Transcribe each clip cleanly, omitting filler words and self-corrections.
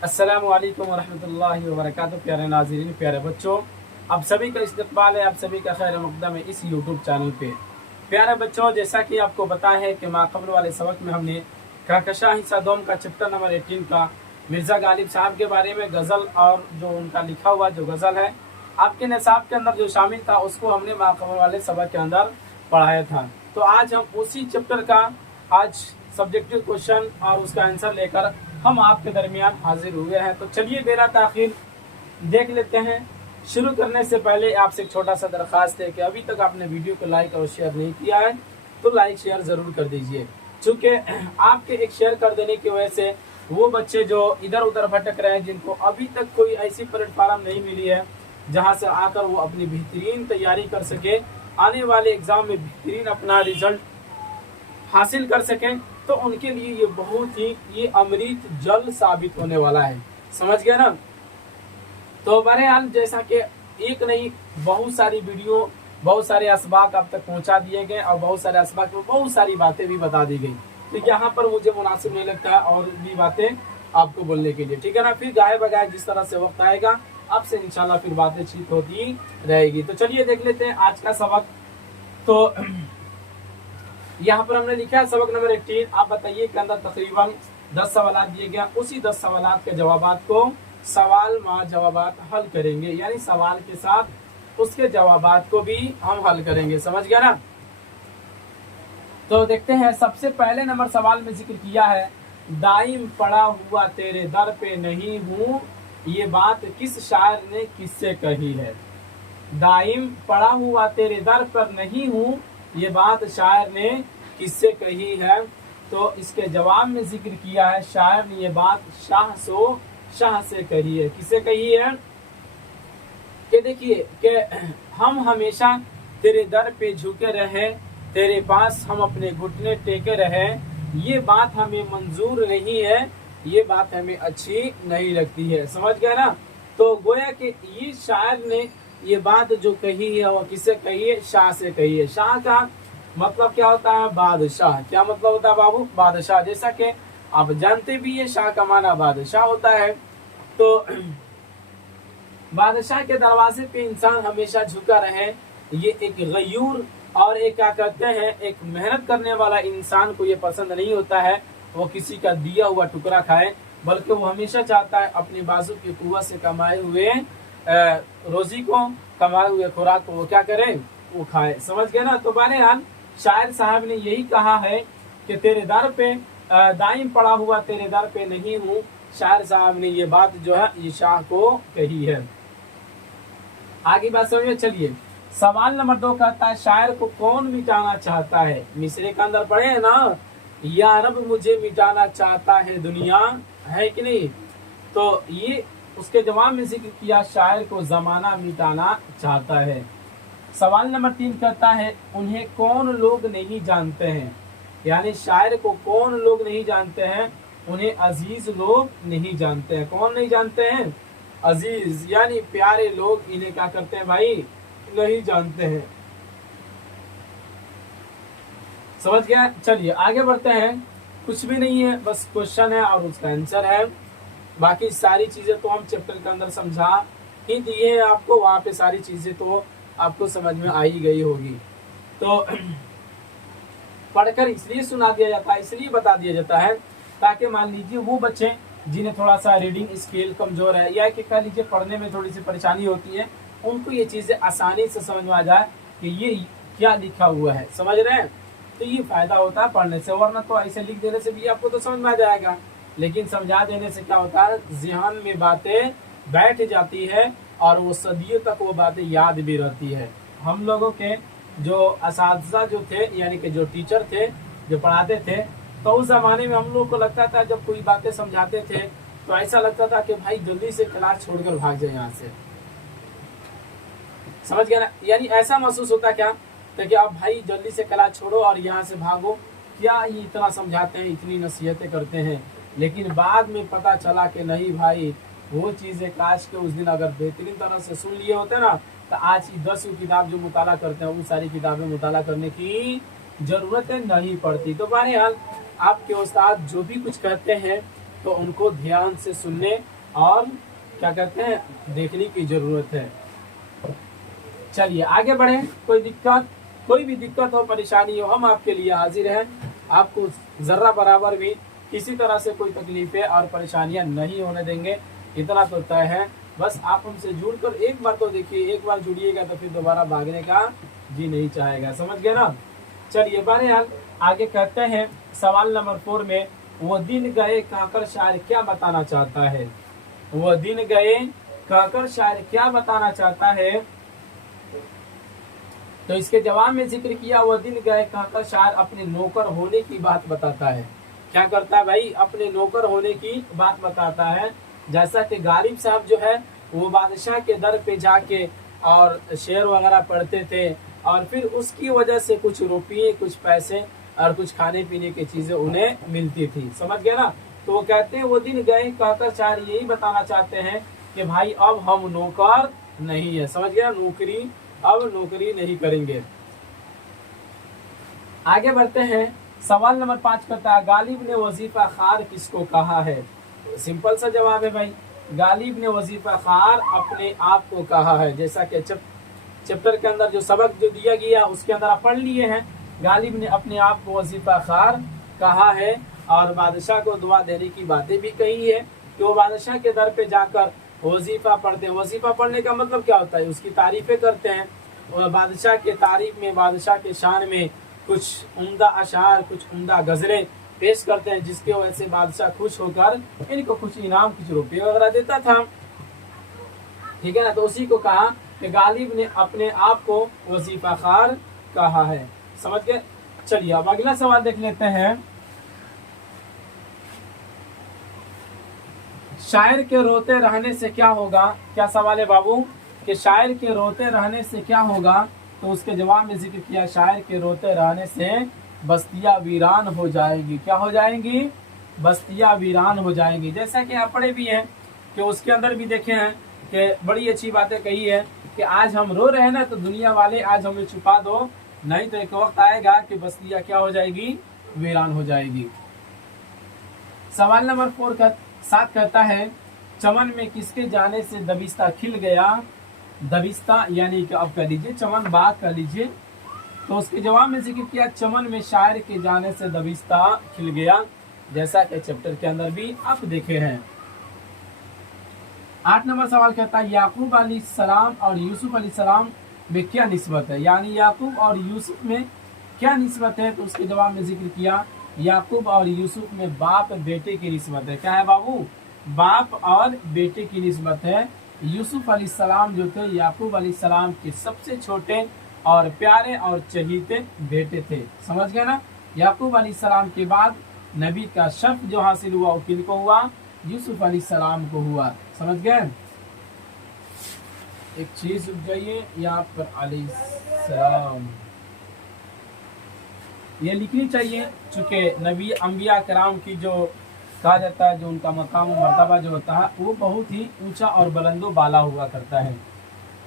अस्सलामु अलैकुम वरहमतुल्लाहि वबरकातुहू। प्यारे नाज़रीन, प्यारे बच्चों, आप सभी का इस्तकबाल है, आप सभी का खैर मक़दम है इस यूट्यूब चैनल पे। प्यारे बच्चों, जैसा कि आपको पता है कि माक़बल वाले सबक में हमने कहकशां हिस्सा दोम का चैप्टर नंबर 18 का मिर्ज़ा गालिब साहब के बारे में गज़ल और जो उनका लिखा हुआ जो गज़ल है आपके निसाब के अंदर जो शामिल था उसको हमने माक़बल वाले सबक के अंदर पढ़ाया था। तो आज हम उसी चैप्टर का आज सब्जेक्टिव क्वेश्चन और उसका आंसर लेकर हम आपके दरमियान हाजिर हुए हैं। तो चलिए बिना ताखीर देख लेते हैं। शुरू करने से पहले आपसे एक छोटा सा दरख्वास्त है कि अभी तक आपने वीडियो को लाइक और शेयर नहीं किया है तो लाइक शेयर ज़रूर कर दीजिए, चूँकि आपके एक शेयर कर देने की वजह से वो बच्चे जो इधर उधर भटक रहे हैं, जिनको अभी तक कोई ऐसी प्लेटफार्म नहीं मिली है जहाँ से आकर वो अपनी बेहतरीन तैयारी कर सके, आने वाले एग्ज़ाम में बेहतरीन अपना रिजल्ट हासिल कर सकें, तो उनके लिए ये बहुत ही ये अमृत जल साबित होने वाला है। समझ गए ना? तो बहरहाल जैसा कि एक नहीं बहुत सारी वीडियो, बहुत सारे असबाक आप तक पहुंचा दिए गए और बहुत सारे असबाक में बहुत सारी बातें भी बता दी गई, तो यहाँ पर मुझे मुनासिब नहीं लगता है और भी बातें आपको बोलने के लिए, ठीक है ना। फिर गाय बगाए जिस तरह से वक्त आएगा आपसे इंशाल्लाह फिर बातें ठीक होती रहेगी। तो चलिए देख लेते हैं आज का सबक। तो यहाँ पर हमने लिखा है सबक नंबर 18। आप बताइए के अंदर तकरीबन 10 सवाल दिए गए, उसी 10 सवाल के जवाबात को सवाल मा जवाबात हल करेंगे, यानी सवाल के साथ उसके जवाबात को भी हम हल करेंगे। समझ गया ना? तो देखते हैं। सबसे पहले नंबर सवाल में जिक्र किया है, दाइम पड़ा हुआ तेरे दर पे नहीं हूँ, ये बात किस शायर ने किससे कही है। दाइम पड़ा हुआ तेरे दर पर नहीं हूँ, ये बात शायर ने किससे कही है। तो इसके जवाब में जिक्र किया है, शायर ने ये बात शाह से कही है। किससे कही है? कि देखिए कि हम हमेशा तेरे दर पे झुके रहे, तेरे पास हम अपने घुटने टेके रहे, ये बात हमें मंजूर नहीं है, ये बात हमें अच्छी नहीं लगती है। समझ गया ना? तो गोया कि ये शायर ने ये बात जो कही है वो किससे कही है? शाह से कही है। शाह का मतलब क्या होता है? बादशाह। क्या मतलब होता है बाबू? बादशाह। जैसा कि आप जानते भी है शाह का माना बादशाह होता है। तो बादशाह के दरवाजे पे इंसान हमेशा झुका रहे, ये एक गयूर और एक क्या कहते हैं, एक मेहनत करने वाला इंसान को ये पसंद नहीं होता है वो किसी का दिया हुआ टुकड़ा खाए, बल्कि वो हमेशा चाहता है अपनी बाजू की कुव्वत से कमाए हुए रोजी को, कमाए हुए खुराक को वो क्या करे? वो खाए। समझ गए ना? तो बहरहाल शायर साहब ने यही कहा है कि तेरे दर पे दाइम पड़ा हुआ तेरे दर पे नहीं हूँ। शायर साहब ने ये बात जो है ये शाह को कही है। आगे बात समझिए। चलिए सवाल नंबर 2 कहता है, शायर को कौन मिटाना चाहता है? मिसरे के अंदर पढ़े है ना, या रब मुझे मिटाना चाहता है दुनिया, है कि नहीं? तो ये उसके जवाब में जिक्र किया, शायर को जमाना मिटाना चाहता है। सवाल नंबर 3 कहता है, उन्हें कौन लोग नहीं जानते हैं? यानी शायर को कौन लोग नहीं जानते हैं? उन्हें अजीज लोग नहीं जानते हैं। कौन नहीं जानते हैं? अजीज यानी प्यारे लोग इन्हें क्या करते हैं भाई? नहीं जानते हैं। समझ गया? चलिए आगे बढ़ते हैं। कुछ भी नहीं है, बस क्वेश्चन है और उसका आंसर है। बाकी सारी चीजें तो हम चैप्टर के अंदर समझा ही दिए हैं आपको, वहां पे सारी चीजें तो आपको समझ में आ ही गई होगी। तो पढ़कर इसलिए सुना दिया जाता है, इसलिए बता दिया जाता है ताकि मान लीजिए वो बच्चे जिन्हें थोड़ा सा रीडिंग स्किल कमजोर है या कि कह लीजिए पढ़ने में थोड़ी सी परेशानी होती है, उनको ये चीजें आसानी से समझ में आ जाए कि ये क्या लिखा हुआ है। समझ रहे हैं? तो ये फायदा होता है पढ़ने से, वरना तो ऐसे लिख देने से भी आपको तो समझ में आ जाएगा, लेकिन समझा देने से क्या होता है, ज़हन में बातें बैठ जाती है और वो सदियों तक वो बातें याद भी रहती है। हम लोगों के जो असातिज़ा जो थे, यानी कि जो टीचर थे जो पढ़ाते थे, तो उस जमाने में हम लोग को लगता था जब कोई बातें समझाते थे तो ऐसा लगता था कि भाई जल्दी से क्लास छोड़कर भाग जाए यहाँ से। समझ गया ना? यानी ऐसा महसूस होता क्या तो कि आप भाई जल्दी से क्लास छोड़ो और यहाँ से भागो, क्या ये इतना समझाते हैं, इतनी नसीहतें करते हैं। लेकिन बाद में पता चला कि नहीं भाई, वो चीज़ें काश के उस दिन अगर बेहतरीन तरह से सुन लिए होते ना, तो आज की 10 किताब जो मुताला करते हैं उन सारी किताबें मुताला करने की जरूरत नहीं पड़ती। तो बहरहाल आपके उस्ताद जो भी कुछ कहते हैं तो उनको ध्यान से सुनने और क्या कहते हैं देखने की जरूरत है। चलिए आगे बढ़े। कोई भी दिक्कत हो, परेशानी हो, हम आपके लिए हाजिर हैं। आपको जर्रा बराबर भी किसी तरह से कोई तकलीफें और परेशानियां नहीं होने देंगे, इतना तो तय है। बस आप हमसे जुड़कर एक बार तो देखिए, एक बार जुड़िएगा तो फिर दोबारा भागने का जी नहीं चाहेगा, समझ गए ना। चलिए बहरहाल आगे कहते हैं सवाल नंबर 4 में, वो दिन गए कहकर शायर क्या बताना चाहता है। वो दिन गए कहकर शायर क्या बताना चाहता है, तो इसके जवाब में जिक्र किया, वो दिन गए कहकर शायर अपने नौकर होने की बात बताता है। क्या करता है भाई, अपने नौकर होने की बात बताता है। जैसा कि गालिब साहब जो है वो बादशाह के दर पे जाके और शेर वगैरह पढ़ते थे, और फिर उसकी वजह से कुछ रुपये, कुछ पैसे और कुछ खाने पीने की चीजें उन्हें मिलती थी, समझ गए ना। तो वो कहते हैं वो दिन गए कहकर शायर यही बताना चाहते हैं कि भाई अब हम नौकर नहीं है, समझ गया, नौकरी अब नौकरी नहीं करेंगे। आगे बढ़ते हैं। सवाल नंबर 5 करता है, गालिब ने वजीफा खार किसको कहा है। सिंपल सा जवाब है भाई, गालिब ने वजीफा खार अपने आप को कहा है। जैसा कि चैप्टर के अंदर जो सबक जो दिया गया उसके अंदर आप पढ़ लिए हैं, गालिब ने अपने आप को वजीफा खार कहा है, और बादशाह को दुआ देने की बातें भी कही है कि वो बादशाह के दर पे जाकर वजीफा पढ़ते हैं। वजीफा पढ़ने का मतलब क्या होता है, उसकी तारीफें करते हैं, और बादशाह के तारीफ में, बादशाह के शान में कुछ उम्दा अशार, कुछ उम्दा गजरें पेश करते हैं, जिसकी वजह से बादशाह खुश होकर इनको कुछ इनाम, कुछ रुपये वगैरह देता था, ठीक है ना। तो उसी को कहा कि गालिब ने अपने आप को वजीफा खार कहा है, समझ गए। चलिए अब अगला सवाल देख लेते हैं। शायर के रोते रहने से क्या होगा। क्या सवाल है बाबू, कि शायर के रोते रहने से क्या होगा। तो उसके जवाब में जिक्र किया, शायर के रोते रहने से बस्तियां वीरान हो जाएगी। क्या हो जाएंगी, बस्तियां वीरान हो जाएंगी। जैसा कि आप पढ़े भी हैं कि उसके अंदर भी देखे हैं कि बड़ी अच्छी बातें कही है कि आज हम रो रहे हैं ना, तो दुनिया वाले आज हमें छुपा दो, नहीं तो एक वक्त आएगा कि बस्तियां क्या हो जाएगी, वीरान हो जाएगी। सवाल नंबर 7 कहता है, चमन में किसके जाने से दबिस्ता खिल गया। दबिस्ता यानी कि अब कह लीजिए चमन, बाग कह लीजिए। तो उसके जवाब में जिक्र किया, चमन में शायर के जाने से दबिस्ता खिल गया, जैसा कि चैप्टर के अंदर भी आप देखे हैं। 8 नंबर सवाल कहता है, याकूब अलैहिस्सलाम और यूसुफ अलैहिस्सलाम में क्या निस्बत है, यानी याकूब और यूसुफ में क्या निस्बत है। तो उसके जवाब में जिक्र किया, याकूब और यूसुफ में बाप बेटे की निस्बत है। क्या है बाबू, बाप और बेटे की निस्बत है। यूसुफ अलैहिस्सलाम जो थे याकूब अलैहिस्सलाम के सबसे छोटे और प्यारे और चहीते बेटे थे, समझ गए ना। याकूब अलैहिस्सलाम के बाद नबी का शर्फ जो हासिल हुआ वो किनको हुआ, यूसुफ अलैहिस्सलाम को हुआ, समझ गए। एक चीज रुक जाइए यहाँ पर, अलैहिस्सलाम ये लिखनी चाहिए, चूंकि नबी अंबिया कराम की जो कहा जाता है, जो उनका मकाम मर्तबा जो होता है वो बहुत ही ऊंचा और बुलंदो बाला हुआ करता है,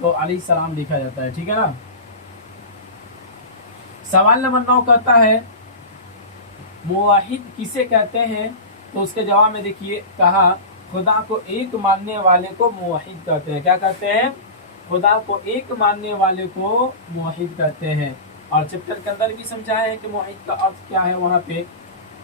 तो अलैहिस्सलाम लिखा जाता है, ठीक है ना। सवाल नंबर 9 कहता है, मुवाहिद किसे कहते हैं। तो उसके जवाब में देखिए, कहा खुदा को एक मानने वाले को मुवाहिद कहते हैं। क्या कहते हैं, खुदा को एक मानने वाले को मुवाहिद कहते हैं। और चैप्टर के अंदर भी समझाया है कि मुवाहिद का अर्थ क्या है वहाँ पे।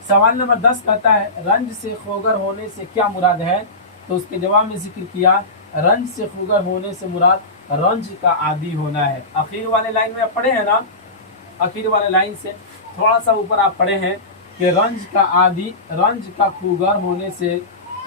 सवाल नंबर 10 कहता है, रंज से खोगर होने से क्या मुराद है। तो उसके जवाब में जिक्र किया, रंज से खोगर होने से मुराद रंज का आदी होना है। आखिर वाले लाइन में आप पढ़े हैं ना, आखिर वाले लाइन से थोड़ा सा ऊपर आप पढ़े हैं कि रंज का आदी, रंज का खूगर होने से,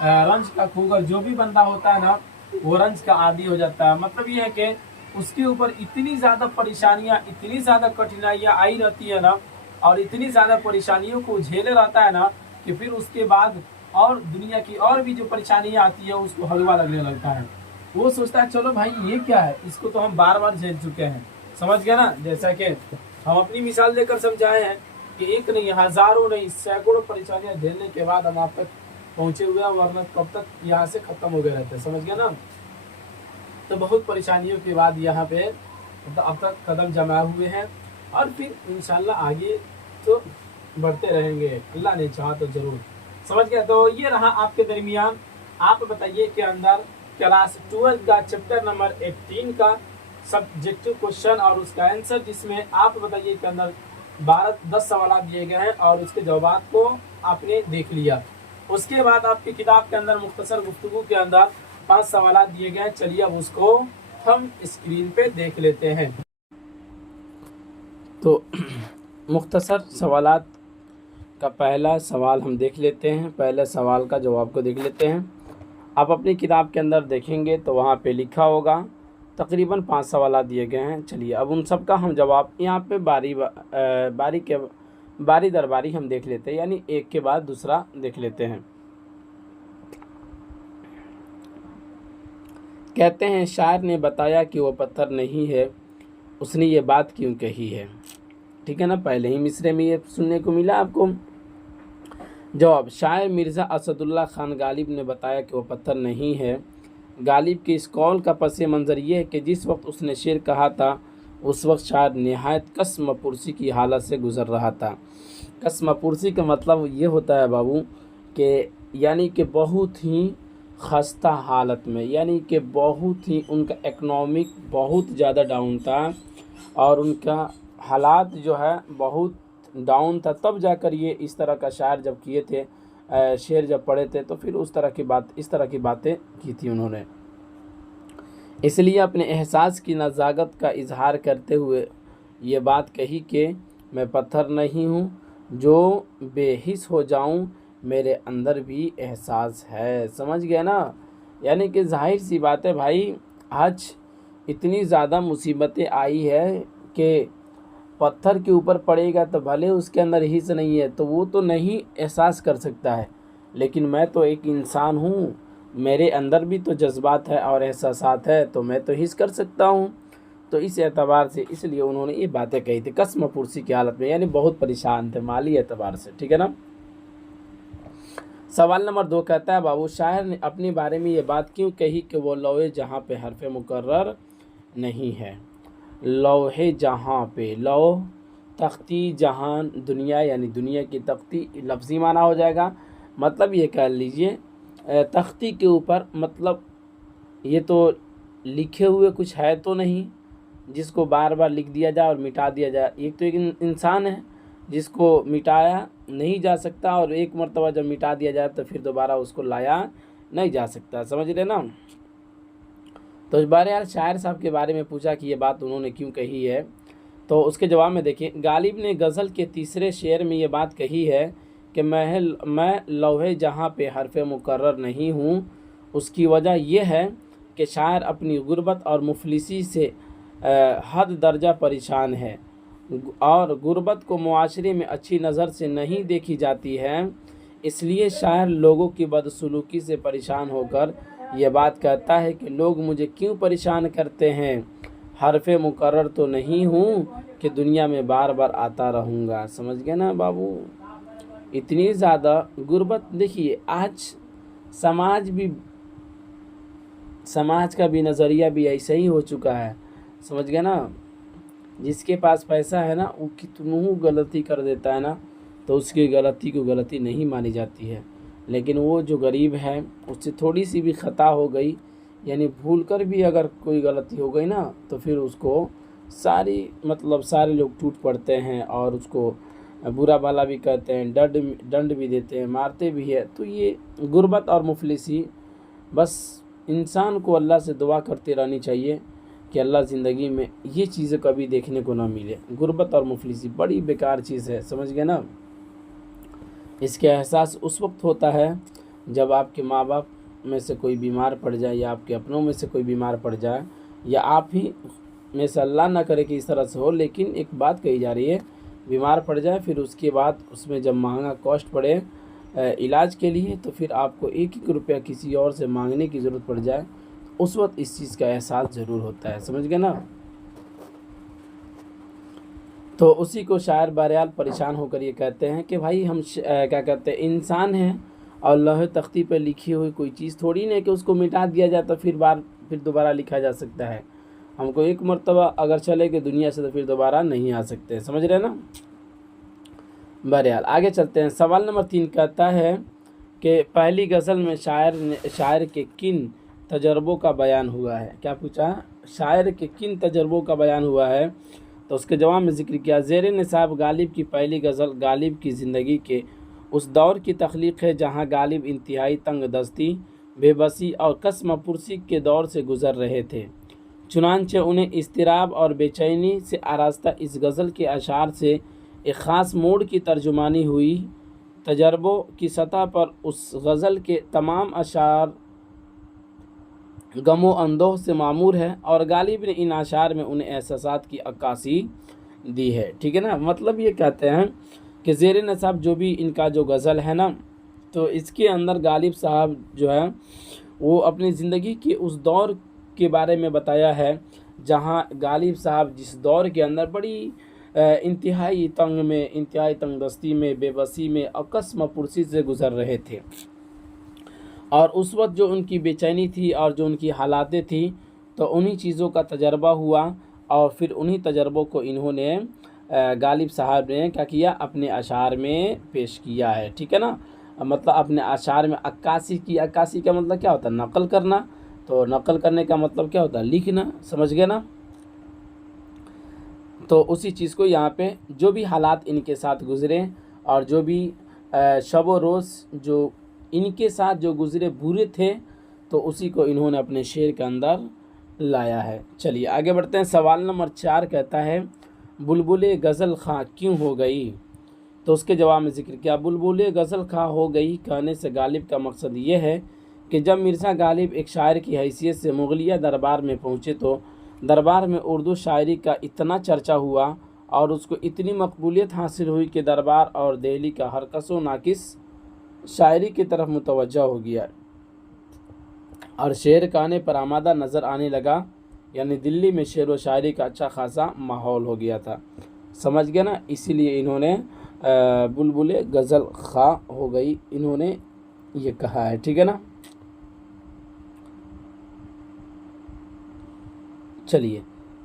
रंज का खूगर जो भी बंदा होता है ना वो रंज का आदी हो जाता है। मतलब ये है कि उसके ऊपर इतनी ज्यादा परेशानियां, इतनी ज्यादा कठिनाइयां आई रहती है ना, और इतनी ज्यादा परेशानियों को झेले रहता है ना, कि फिर उसके बाद और दुनिया की और भी जो परेशानियां आती है उसको हलवा लगने लगता है। वो सोचता है चलो भाई ये क्या है, इसको तो हम बार बार झेल चुके हैं, समझ गए ना। जैसा कि हम अपनी मिसाल देकर समझाए हैं कि एक नहीं, हजारों नहीं, सैकड़ों परेशानियां झेलने के बाद हम आप तक पहुंचे हुए हैं, वरना कब तक यहाँ से खत्म हो गए रहते, समझ गए ना। तो बहुत परेशानियों के बाद यहाँ पे अब तक कदम जमाए हुए हैं, और फिर इंशाल्लाह आगे तो बढ़ते रहेंगे, अल्लाह ने चाहा तो जरूर। समझ गए। तो ये रहा आपके दरमियान। आप बताइए के अंदर क्लास 12 का चैप्टर नंबर 18 का सब्जेक्टिव क्वेश्चन और उसका आंसर, जिसमें आप बताइए के अंदर 10 सवाल दिए गए हैं और उसके जवाब को आपने देख लिया। उसके बाद आपकी किताब के अंदर मुख्तसर गुफ्तगू के अंदर 5 सवाल दिए गए। चलिए अब उसको हम स्क्रीन पे देख लेते हैं। तो मुख्तसर सवालात का पहला सवाल हम देख लेते हैं। पहले सवाल का जवाब को देख लेते हैं। आप अपनी किताब के अंदर देखेंगे तो वहाँ पे लिखा होगा, तकरीबन 5 सवाल दिए गए हैं। चलिए अब उन सब का हम जवाब यहाँ पे बारी दर बारी हम देख लेते हैं, यानी एक के बाद दूसरा देख लेते हैं। कहते हैं शायर ने बताया कि वो पत्थर नहीं है, उसने ये बात क्यों कही है। ठीक है ना, पहले ही मिसरे में ये सुनने को मिला आपको। जवाब, शायर मिर्ज़ा असदुल्ला खान गालिब ने बताया कि वो पत्थर नहीं है। गालिब के इस कौल का पस मंज़र ये है कि जिस वक्त उसने शेर कहा था उस वक्त शायर नहायत कसम पुरसी की हालत से गुज़र रहा था। कसम पुरसी का मतलब ये होता है बाबू कि यानी कि बहुत ही खस्ता हालत में, यानी कि बहुत ही उनका इकनॉमिक बहुत ज़्यादा डाउन था और उनका हालात जो है बहुत डाउन था, तब जाकर ये इस तरह का शायर जब किए थे, शेर जब पढ़े थे तो फिर इस तरह की बातें की थी उन्होंने। इसलिए अपने एहसास की नज़ाकत का इजहार करते हुए ये बात कही कि मैं पत्थर नहीं हूँ, जो बेहिस हो जाऊँ मेरे अंदर भी एहसास है। समझ गए ना, यानी कि जाहिर सी बात है भाई, आज इतनी ज़्यादा मुसीबतें आई है कि पत्थर के ऊपर पड़ेगा तो भले उसके अंदर हिस्स नहीं है तो वो तो नहीं एहसास कर सकता है, लेकिन मैं तो एक इंसान हूँ, मेरे अंदर भी तो जज्बात है और एहसासात है, तो मैं तो हिस्स कर सकता हूँ। तो इस एतबार से इसलिए उन्होंने ये बातें कही थी कसम पुरसी की हालत में, यानी बहुत परेशान थे माली एतबार से। ठीक है ना। सवाल नंबर 2 कहता है बाबू, शायर ने अपने बारे में ये बात क्यों कही कि वो लौहे जहाँ पे हरफ मुकर्रर नहीं है। लौहे जहाँ पे, लौह तख्ती, जहान दुनिया, यानी दुनिया की तख्ती लफ्ज़ी माना हो जाएगा। मतलब ये कह लीजिए तख्ती के ऊपर, मतलब ये तो लिखे हुए कुछ है तो नहीं जिसको बार बार लिख दिया जाए और मिटा दिया जाए। एक तो एक इंसान है जिसको मिटाया नहीं जा सकता, और एक मरतबा जब मिटा दिया जाए तो फिर दोबारा उसको लाया नहीं जा सकता। समझ रहे ना। तो इस बारे यार शायर साहब के बारे में पूछा कि ये बात उन्होंने क्यों कही है, तो उसके जवाब में देखिए, गालिब ने गज़ल के तीसरे शेर में ये बात कही है कि मैं लौहे जहाँ पे हरफ मुकर्रर नहीं हूँ। उसकी वजह यह है कि शायर अपनी गुर्बत और मुफलिसी से हद दर्जा परेशान है, और गुर्बत को मुआशरे में अच्छी नज़र से नहीं देखी जाती है। इसलिए शायर लोगों की बदसलूकी से परेशान होकर यह बात कहता है कि लोग मुझे क्यों परेशान करते हैं, हरफ मुकर्रर तो नहीं हूँ कि दुनिया में बार बार आता रहूँगा। समझ गए ना बाबू, इतनी ज़्यादा गुर्बत। देखिए आज समाज का भी नज़रिया भी ऐसा ही हो चुका है। समझ गए ना, जिसके पास पैसा है ना वो कितनू गलती कर देता है ना, तो उसकी गलती को गलती नहीं मानी जाती है। लेकिन वो जो गरीब है उससे थोड़ी सी भी ख़ता हो गई, यानी भूल कर भी अगर कोई गलती हो गई ना, तो फिर उसको सारे लोग टूट पड़ते हैं और उसको बुरा भला भी कहते हैं, दंड भी देते हैं, मारते भी है। तो ये गुर्बत और मुफलिसी, बस इंसान को अल्लाह से दुआ करते रहनी चाहिए कि अल्लाह ज़िंदगी में ये चीज़ें कभी देखने को ना मिले। गुर्बत और मुफलिसी बड़ी बेकार चीज़ है। समझ गए ना। इसके एहसास उस वक्त होता है जब आपके माँ बाप में से कोई बीमार पड़ जाए, या आपके अपनों में से कोई बीमार पड़ जाए, या आप ही में से, अल्लाह ना करे कि इस तरह से हो, लेकिन एक बात कही जा रही है, बीमार पड़ जाए फिर उसके बाद उसमें जब महंगा कॉस्ट पड़े इलाज के लिए, तो फिर आपको एक रुपया किसी और से मांगने की ज़रूरत पड़ जाए, उस वक्त इस चीज़ का एहसास ज़रूर होता है। समझ गए ना। तो उसी को शायर बहरहाल परेशान होकर ये कहते हैं कि भाई हम क्या कहते हैं, इंसान हैं और लौहे तख्ती पर लिखी हुई कोई चीज़ थोड़ी नहीं कि उसको मिटा दिया जाए तो फिर दोबारा लिखा जा सकता है। हमको एक मरतबा अगर चले गए दुनिया से तो फिर दोबारा नहीं आ सकते। समझ रहे ना। बहरहाल आगे चलते हैं। सवाल नंबर 3 कहता है کہ پہلی غزل میں شاعر کے کن تجربوں کا بیان ہوا ہے. کیا پوچھا؟ شاعر کے کن تجربوں کا بیان ہوا ہے. تو اس کے جواب میں ذکر کیا زیر نصاب غالب کی پہلی غزل غالب کی زندگی کے اس دور کی تخلیق ہے جہاں غالب انتہائی تنگ دستی، بے بسی اور کسم پرسی کے دور سے گزر رہے تھے. چنانچہ انہیں اضطراب اور بے چینی سے آراستہ اس غزل کے اشعار سے ایک خاص موڈ کی ترجمانی ہوئی. تجربوں کی سطح پر اس غزل کے تمام اشعار غم و اندوہ سے معمور ہے اور غالب نے ان اشعار میں انہیں احساسات کی عکاسی دی ہے. ٹھیک ہے نا. مطلب یہ کہتے ہیں کہ زیر نصاب جو بھی ان کا جو غزل ہے نا، تو اس کے اندر غالب صاحب جو ہے وہ اپنی زندگی کے اس دور کے بارے میں بتایا ہے جہاں غالب صاحب جس دور کے اندر بڑی انتہائی تنگ دستی میں، بے بسی میں اور کسم پرسی سے گزر رہے تھے. اور اس وقت جو ان کی بے چینی تھی اور جو ان کی حالاتیں تھیں، تو انہی چیزوں کا تجربہ ہوا اور پھر انہی تجربوں کو انہوں نے غالب صاحب نے کیا کیا، اپنے اشعار میں پیش کیا ہے. ٹھیک ہے نا. مطلب اپنے اشعار میں عکاسی کی. عکاسی کا مطلب کیا ہوتا ہے؟ نقل کرنا. تو نقل کرنے کا مطلب کیا ہوتا ہے؟ لکھنا. سمجھ گئے نا. تو اسی چیز کو یہاں پہ جو بھی حالات ان کے ساتھ گزرے اور جو بھی شب و روز جو ان کے ساتھ جو گزرے برے تھے، تو اسی کو انہوں نے اپنے شعر کے اندر لایا ہے. چلیے آگے بڑھتے ہیں. سوال نمبر 4 کہتا ہے بلبل غزل خواں کیوں ہو گئی؟ تو اس کے جواب میں ذکر کیا بلبل غزل خواں ہو گئی کہنے سے غالب کا مقصد یہ ہے کہ جب مرزا غالب ایک شاعر کی حیثیت سے مغلیہ دربار میں پہنچے تو دربار میں اردو شاعری کا اتنا چرچا ہوا اور اس کو اتنی مقبولیت حاصل ہوئی کہ دربار اور دہلی کا ہر کس و ناقص شاعری کی طرف متوجہ ہو گیا اور شعر کہنے پر آمادہ نظر آنے لگا. یعنی دلی میں شعر و شاعری کا اچھا خاصا ماحول ہو گیا تھا. سمجھ گئے نا. اسی لیے انہوں نے بلبل غزل خواں ہو گئی انہوں نے یہ کہا ہے. ٹھیک ہے نا. چلیے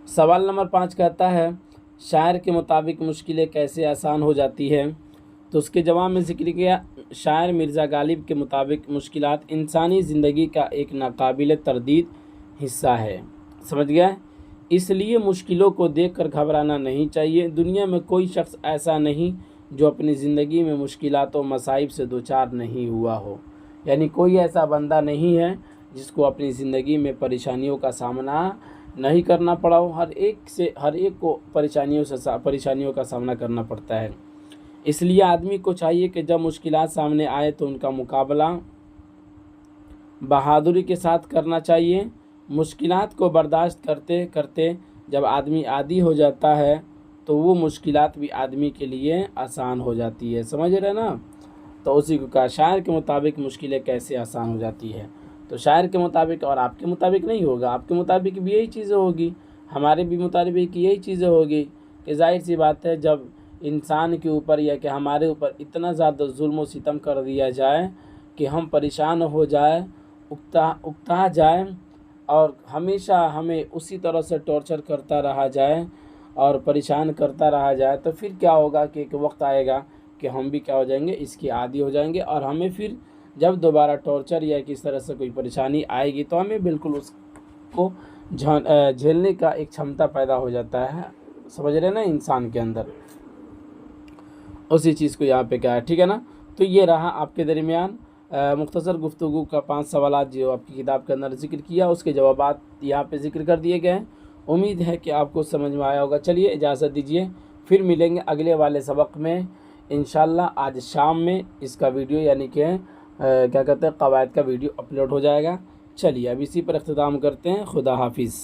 سوال نمبر 5 کہتا ہے شاعر کے مطابق مشکلیں کیسے آسان ہو جاتی ہے؟ تو اس کے جواب میں ذکر کیا شاعر مرزا غالب کے مطابق مشکلات انسانی زندگی کا ایک ناقابل تردید حصہ ہے. سمجھ گیا. اس لیے مشکلوں کو دیکھ کر گھبرانا نہیں چاہیے. دنیا میں کوئی شخص ایسا نہیں جو اپنی زندگی میں مشکلات و مصائب سے دوچار نہیں ہوا ہو. یعنی کوئی ایسا بندہ نہیں ہے جس کو اپنی زندگی میں پریشانیوں کا سامنا نہیں کرنا پڑا ہو. ہر ایک کو پریشانیوں کا سامنا کرنا پڑتا ہے. اس لیے آدمی کو چاہیے کہ جب مشکلات سامنے آئے تو ان کا مقابلہ بہادری کے ساتھ کرنا چاہیے. مشکلات کو برداشت کرتے کرتے جب آدمی عادی ہو جاتا ہے تو وہ مشکلات بھی آدمی کے لیے آسان ہو جاتی ہے. سمجھ رہے نا. تو اسی کو کہا شاعر کے مطابق مشکلیں کیسے آسان ہو جاتی ہے. تو شاعر کے مطابق اور آپ کے مطابق نہیں ہوگا. آپ کے مطابق بھی یہی چیزیں ہوگی، ہمارے بھی مطابق یہی چیزیں ہوگی کہ ظاہر سی بات ہے جب انسان کے اوپر یا کہ ہمارے اوپر اتنا زیادہ ظلم و ستم کر دیا جائے کہ ہم پریشان ہو جائیں، اکتا جائیں اور ہمیشہ ہمیں اسی طرح سے ٹارچر کرتا رہا جائے اور پریشان کرتا رہا جائے، تو پھر کیا ہوگا کہ ایک وقت آئے گا کہ ہم بھی کیا ہو جائیں گے، اس کے عادی ہو جائیں گے اور ہمیں پھر جب دوبارہ ٹارچر یا کس طرح سے کوئی پریشانی آئے گی تو ہمیں بالکل اس کو جھیلنے کا ایک چھمتا پیدا ہو جاتا ہے. سمجھ رہے نا انسان کے اندر. اسی چیز کو یہاں پہ کہا ہے. ٹھیک ہے نا. تو یہ رہا آپ کے درمیان مختصر گفتگو کا 5 سوالات جو آپ کی کتاب کے اندر ذکر کیا، اس کے جوابات یہاں پہ ذکر کر دیے گئے ہیں. امید ہے کہ آپ کو سمجھ میں آیا ہوگا. چلیے اجازت دیجیے، پھر ملیں گے اگلے والے سبق میں انشاءاللہ. آج شام میں اس کا ویڈیو یعنی کہ کیا کہتے ہیں قواعد کا ویڈیو اپلوڈ ہو جائے گا. چلیے اب اسی پر اختتام کرتے ہیں. خدا حافظ.